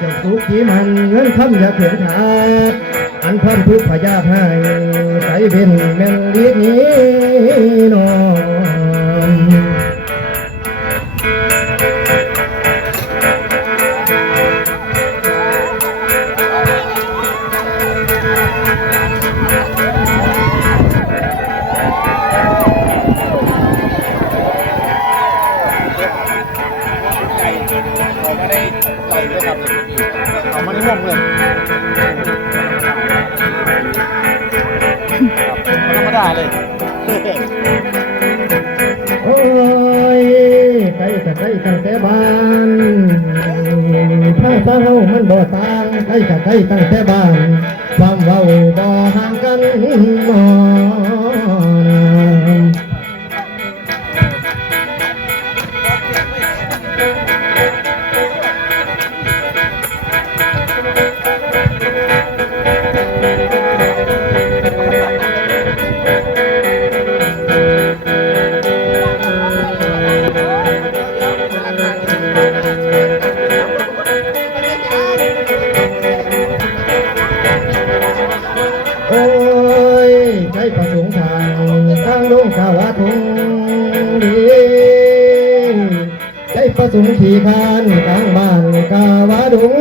เจ้าสุขีมันเงินคำอย่าเถื่อนขาดอันพันทุกพยาให้ไปเป็นแม่นดีนี้นอนเอามาในห้องเลยธรรมดาเลยโอ้ยไปกับไปตั้งแต่บ้านถ้าเศร้ามันบ่ต่างไปกับไปตั้งแต่บ้านความเว้าบ่ห่างกันนอนโอ้ยใจประสงค์ทางลงขาวทุงดีใจประสงค์ขี่คานกลางบ้านกาวาดุง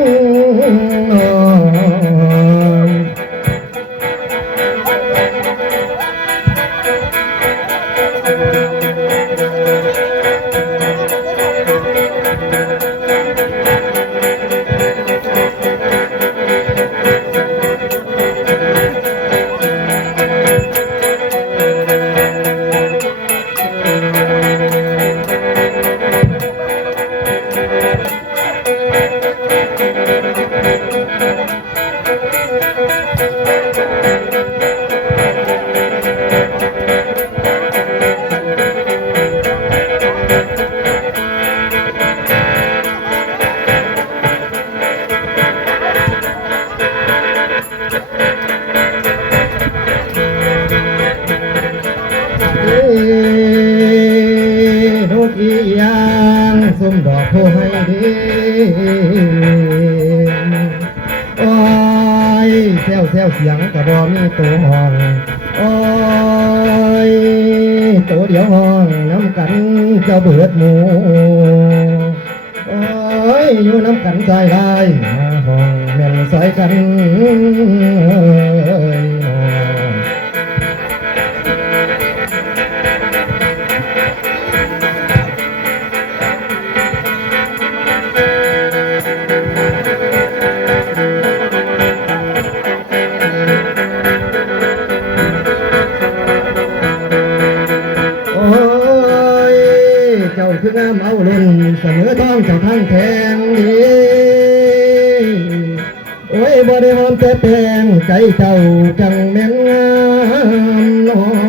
นกอียางส้มดอกโพให้ดีโอ้ยแซวเสียงกระบอกมีตัวห้องโอ้ยตัวเดียวห้องน้ำกันเจ้าเบิดหมูโอ้ยอยู่น้ำกันใจลายมาห้องแม่นซอยกันเจ้าคืองามเอาลุ่นเสมอท้องเจ้าทั้งแทงดีโอ้ยบ่ได้หอมแต่แปลงใจเจ้าจังแม่นงามน้อ